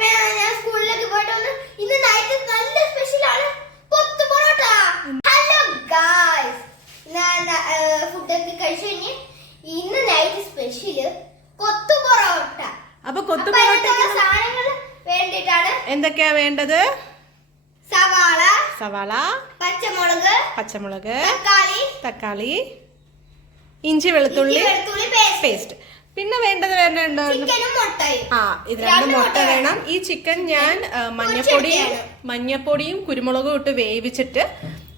ഞാൻ സ്കൂളിലേക്ക് പോയിട്ട് വന്ന് ഇന്ന് നൈറ്റ് നല്ല സ്പെഷ്യലാണ് കൊത്തു പൊറോട്ട. ഹലോ ഗായ്സ്, ഞാൻ ഫുഡൊക്കെ കഴിച്ചു കഴിഞ്ഞ് ഇന്ന് നൈറ്റ് സ്പെഷ്യല് കൊത്തു പൊറോട്ട. അപ്പൊ കൊത്തു പൊറോട്ട സാധനങ്ങൾ വേണ്ടിട്ടാണ് എന്തൊക്കെയാ വേണ്ടത്? സവാള, സവാള, പച്ചമുളക്, പച്ചമുളക്, തക്കാളി, ഇഞ്ചി വെളുത്തുള്ളി പേസ്റ്റ്. പിന്നെ വേണ്ടത് വേണ്ടോ? ആ, ഇത് 2 മുട്ട വേണം. ഈ ചിക്കൻ ഞാൻ മഞ്ഞപ്പൊടിയും കുരുമുളകും ഇട്ട് വേവിച്ചിട്ട്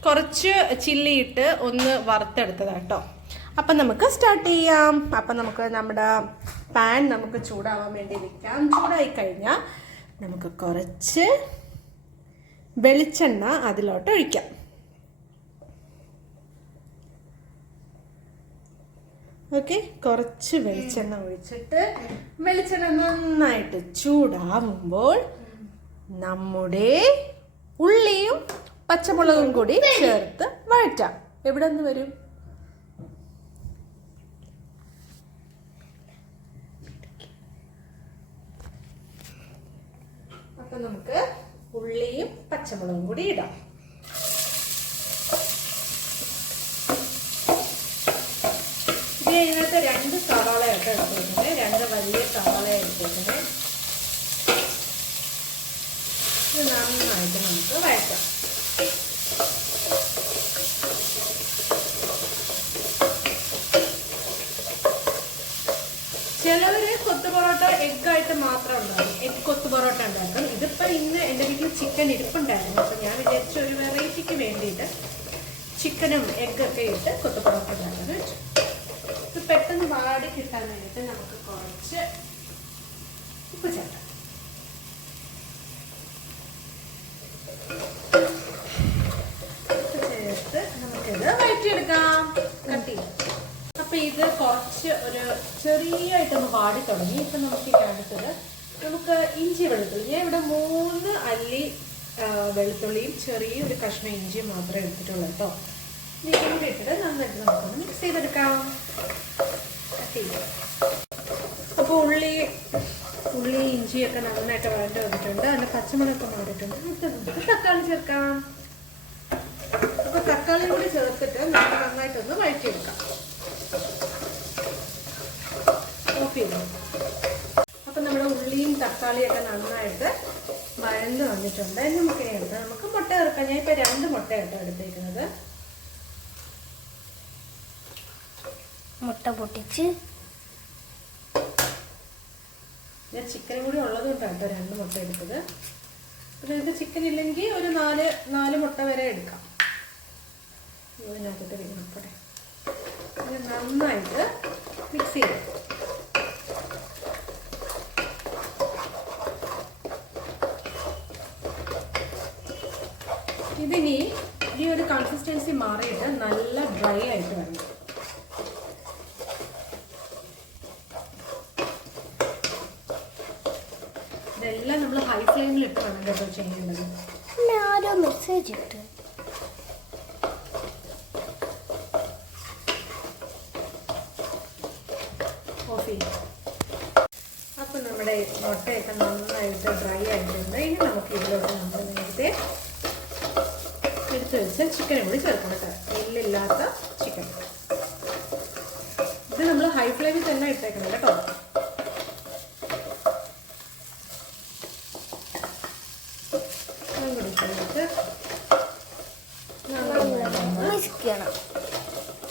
കുറച്ച് ചില്ലി ഇട്ട് ഒന്ന് വറുത്തെടുത്തതാ കേട്ടോ. അപ്പം നമുക്ക് സ്റ്റാർട്ട് ചെയ്യാം. അപ്പം നമുക്ക് നമ്മുടെ പാൻ നമുക്ക് ചൂടാവാൻ വേണ്ടി വെക്കാം. ചൂടായി കഴിഞ്ഞാൽ നമുക്ക് കുറച്ച് വെളിച്ചെണ്ണ അതിലോട്ട് ഒഴിക്കാം. ഓക്കെ, കുറച്ച് വെളിച്ചെണ്ണ ഒഴിച്ചിട്ട് വെളിച്ചെണ്ണ നന്നായിട്ട് ചൂടാവുമ്പോൾ നമ്മുടെ ഉള്ളിയും പച്ചമുളകും കൂടി ചേർത്ത് വഴറ്റാം. എവിടെ നിന്ന് വരും? അപ്പൊ നമുക്ക് ഉള്ളിയും പച്ചമുളകും കൂടി ഇടാം. ഇതിനകത്ത് 2 സവാളയൊക്കെ എടുത്തിട്ടുണ്ട്. 2 വലിയ സവാള എടുത്തിട്ടുണ്ട്. ഇത് നന്നായിട്ട് നമുക്ക് വഴറ്റാം. ചിലവര് കൊത്തു പൊറോട്ട എഗ്ഗായിട്ട് മാത്രം ഉണ്ടാകും, എഗ് കൊത്തു പൊറോട്ട ഉണ്ടാക്കും. ഇതിപ്പോ ഇന്ന് എൻ്റെ വീട്ടിൽ ചിക്കൻ ഇരിപ്പുണ്ടായിരുന്നു. അപ്പൊ ഞാൻ വിചാരിച്ച ഒരു വെറൈറ്റിക്ക് വേണ്ടിയിട്ട് ചിക്കനും എഗ്ഗൊക്കെ ഇട്ട് കൊത്തു പൊറോട്ട ഉണ്ടാക്കാന്ന് വെച്ചു. ഇത് പെട്ടെന്ന് വാടി കിട്ടാൻ വേണ്ടിയിട്ട് നമുക്ക് കുറച്ച് ഉപ്പ് ചേർക്കാം. ഉപ്പ് ചേർത്ത് നമുക്കിത് വഴറ്റിയെടുക്കാം. കട്ടി. അപ്പൊ ഇത് കുറച്ച് ഒരു ചെറിയായിട്ടൊന്ന് വാടി തുടങ്ങി. ഇപ്പൊ നമുക്ക് ഈ അടുത്തത് നമുക്ക് ഇഞ്ചി വെളുത്തുള്ളി. ഞാൻ ഇവിടെ 3 അല്ലി വെളുത്തുള്ളിയും ചെറിയൊരു കഷ്ണം ഇഞ്ചിയും മാത്രമേ എടുത്തിട്ടുള്ളൂ കേട്ടോ. ഇതും കൂടി ഇട്ടിട്ട് നന്നായിട്ട് നമുക്കൊന്ന് മിക്സ് ചെയ്തെടുക്കാം. അപ്പോൾ ഉള്ളി ഇഞ്ചിയൊക്കെ നന്നായിട്ട് വഴറ്റി വന്നിട്ടുണ്ട്. അതിൻ്റെ പച്ചമുളകൊക്കെ മാറിയിട്ടുണ്ട്. നമുക്ക് തക്കാളി ചേർക്കാം. അപ്പോൾ തക്കാളി കൂടി ചേർത്തിട്ട് നമുക്ക് നന്നായിട്ടൊന്ന് വഴറ്റിയെടുക്കാം. ഓഫ് ചെയ്തു. അപ്പം നമ്മുടെ ഉള്ളിയും തക്കാളിയൊക്കെ നന്നായിട്ട് വഴന്ന് വന്നിട്ടുണ്ട്. നമുക്ക് മുട്ട ചേർക്കാം. ഞാൻ ഇപ്പോൾ 2 മുട്ടയായിട്ടോ എടുത്തേക്കുന്നത്. മുട്ട പൊട്ടിച്ച് ഞാൻ ചിക്കനും കൂടി ഉള്ളത് കൊണ്ടാണ് കേട്ടോ 2 മുട്ട എടുത്തത്. പിന്നെ ഇത് ചിക്കൻ ഇല്ലെങ്കിൽ ഒരു 4 മുട്ട വരെ എടുക്കാം. ഇതിനകത്തോട്ട് വീണപ്പോടെ ഇത് നന്നായിട്ട് മിക്സ് ചെയ്ത് ഇതിനി ഈ ഒരു കൺസിസ്റ്റൻസി മാറിയിട്ട് നല്ല ഡ്രൈ ആയിട്ട് വരണം. ഇതെല്ലാം നമ്മൾ ഹൈ ഫ്ലെയിമിൽ ഇട്ട് വേണം കേട്ടോ ചെയ്യേണ്ടത്. ആരോ മെസ്സേജ് ഇട്ട് ഓഫ് ചെയ്യും. അപ്പം നമ്മുടെ മുട്ടയൊക്കെ നന്നായിട്ട് ഡ്രൈ ആയിട്ടുണ്ട്. ഇനി നമുക്ക് ഇതിലോട്ട് നമ്മൾ നേരത്തെ എടുത്ത് വെച്ച ചിക്കനും കൂടി ചേർക്കണം കേട്ടോ. എല്ലില്ലാത്ത ചിക്കൻ. ഇത് നമ്മൾ ഹൈ ഫ്ലെയിമിൽ തന്നെ ഇട്ടേക്കണം കേട്ടോ.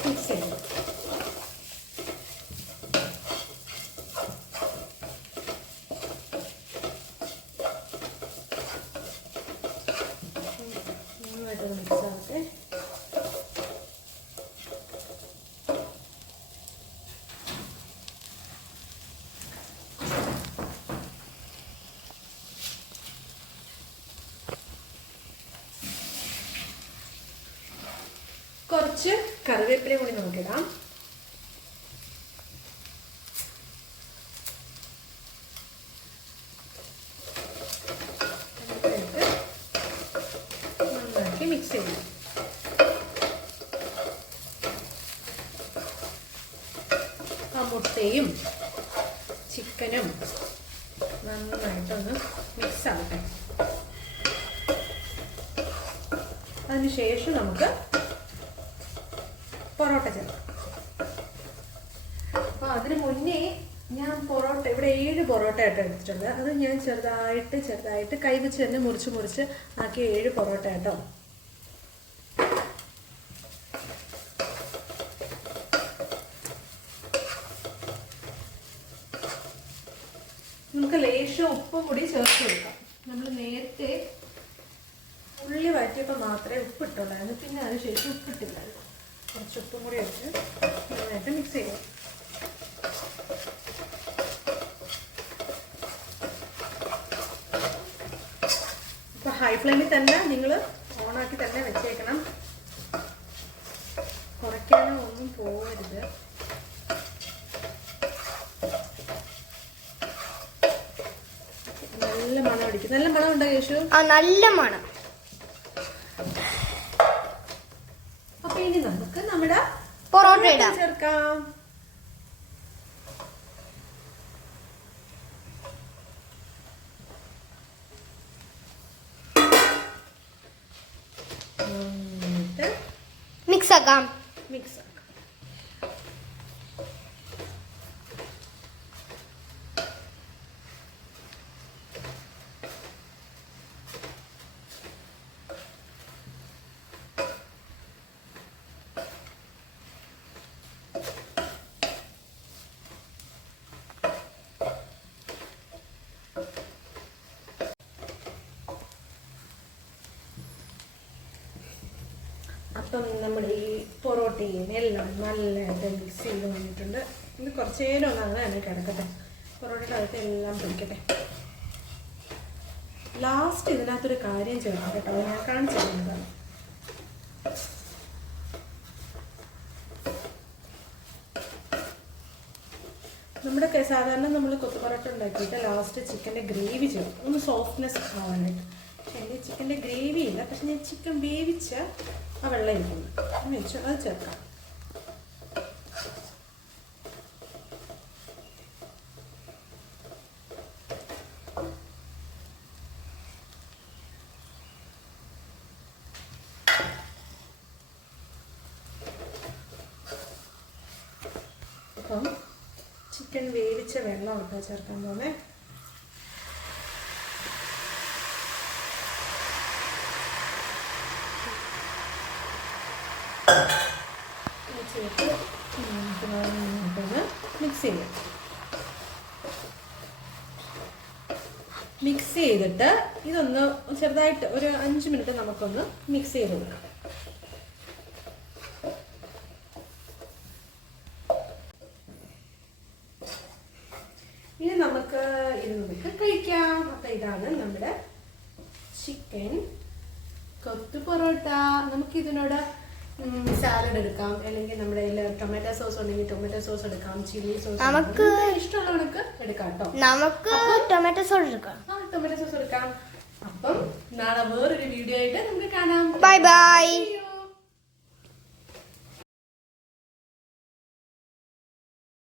മിക്സ് ചെയ്യണം. നന്നായിട്ടൊന്ന് മിക്സ് ആവട്ടെ. കുറച്ച് കറിവേപ്പില കൂടി നമുക്കിടാം. നന്നാക്കി മിക്സ് ചെയ്യും. ആ മുട്ടയും ചിക്കനും നന്നായിട്ടൊന്ന് മിക്സ് ആവട്ടെ. അതിനുശേഷം നമുക്ക് പൊറോട്ട ചേർക്കാം. അപ്പോൾ അതിന് മുന്നേ ഞാൻ പൊറോട്ട ഇവിടെ 7 പൊറോട്ട ആയിട്ട് എടുത്തിട്ടുണ്ട്. അത് ഞാൻ ചെറുതായിട്ട് കൈവച്ച് തന്നെ മുറിച്ച് ആക്കി 7 പൊറോട്ട ആട്ടോ. നമുക്ക് ലേശം ഉപ്പും കൂടി ചേർത്ത് കൊടുക്കാം. നമ്മൾ നേരത്തെ ഉള്ളി വഴറ്റിയപ്പോൾ മാത്രമേ ഉപ്പിട്ടുള്ളായിരുന്നു, പിന്നെ അതിന് ശേഷം ഉപ്പിട്ടില്ലായിരുന്നു. കുറച്ച് ഉപ്പും കൂടി വെച്ച് നന്നായിട്ട് മിക്സ് ചെയ്യാം. ഇപ്പോൾ ഹൈ ഫ്ലെയിമിൽ തന്നെ നിങ്ങൾ ഓണാക്കി തന്നെ വെച്ചേക്കണം, കുറയ്ക്കാനോ ഒന്നും പോകരുത്. നല്ല മണം അടിക്കും. നല്ല മണം ഉണ്ടോ യേശു? നല്ല മണം. അപ്പൊ ഇനി നമുക്ക് നമ്മുടെ പൊറോട്ട ഇടാം. ചേർക്കാം. മിക്സ് ആക്കാം. അപ്പം നമ്മൾ ഈ പൊറോട്ടയും എല്ലാം നല്ലതായിട്ട് മിക്സ് ചെയ്ത് കഴിഞ്ഞിട്ടുണ്ട്. ഇത് കുറച്ച് നേരം ഒന്ന് അങ്ങനെ തന്നെ കിടക്കട്ടെ, പൊറോട്ടയുടെ അകത്ത് എല്ലാം പിടിക്കട്ടെ. ലാസ്റ്റ് ഇതിനകത്തൊരു കാര്യം ചേർക്കാം കേട്ടോ, ഞാൻ കാണിച്ചു തരുന്നതാണ്. നമ്മുടെ സാധാരണ നമ്മൾ കൊത്തു പൊറോട്ട ഉണ്ടാക്കിയിട്ട് ലാസ്റ്റ് ചിക്കൻ്റെ ഗ്രേവി ചേർക്കും, ഒന്ന് സോഫ്റ്റ്നെസ് ആവാനായിട്ട്. പക്ഷേ എൻ്റെ ചിക്കൻ്റെ ഗ്രേവി ഇല്ല, പക്ഷെ ഞാൻ ചിക്കൻ വേവിച്ച ആ വെള്ളം ഇരിക്കുന്നു എന്ന് വെച്ച് അത് ചേർക്കാം. അപ്പം ചിക്കൻ വേവിച്ച വെള്ളം ഒക്കെ ചേർക്കാൻ പോകുന്നേ. ചേർത്ത് മിക്സ് ചെയ്യാം. മിക്സ് ചെയ്തിട്ട് ഇതൊന്ന് ചെറുതായിട്ട് ഒരു 5 മിനിറ്റ് നമുക്കൊന്ന് മിക്സ് ചെയ്ത് കൊടുക്കാം. ഇനി നമുക്ക് കഴിക്കാം. അപ്പം ഇതാണ് നമ്മുടെ ചിക്കൻ കൊത്തു പൊറോട്ട. നമുക്കിതിനോട് സാലഡ് എടുക്കാം, അല്ലെങ്കിൽ നമ്മുടെ ടൊമാറ്റോ സോസ് ഉണ്ടെങ്കിൽ ടൊമാറ്റോ സോസ് എടുക്കാം, ചില്ലി സോസ് നമുക്ക് ഇഷ്ടമുള്ളവർക്ക് എടുക്കാം കേട്ടോ. നമുക്ക് ടൊമാറ്റോ സോസ് എടുക്കാം. ടൊമാറ്റോ സോസ് എടുക്കാം. അപ്പം നാളെ വേറൊരു വീഡിയോ ആയിട്ട് നമുക്ക് കാണാം. Bye bye.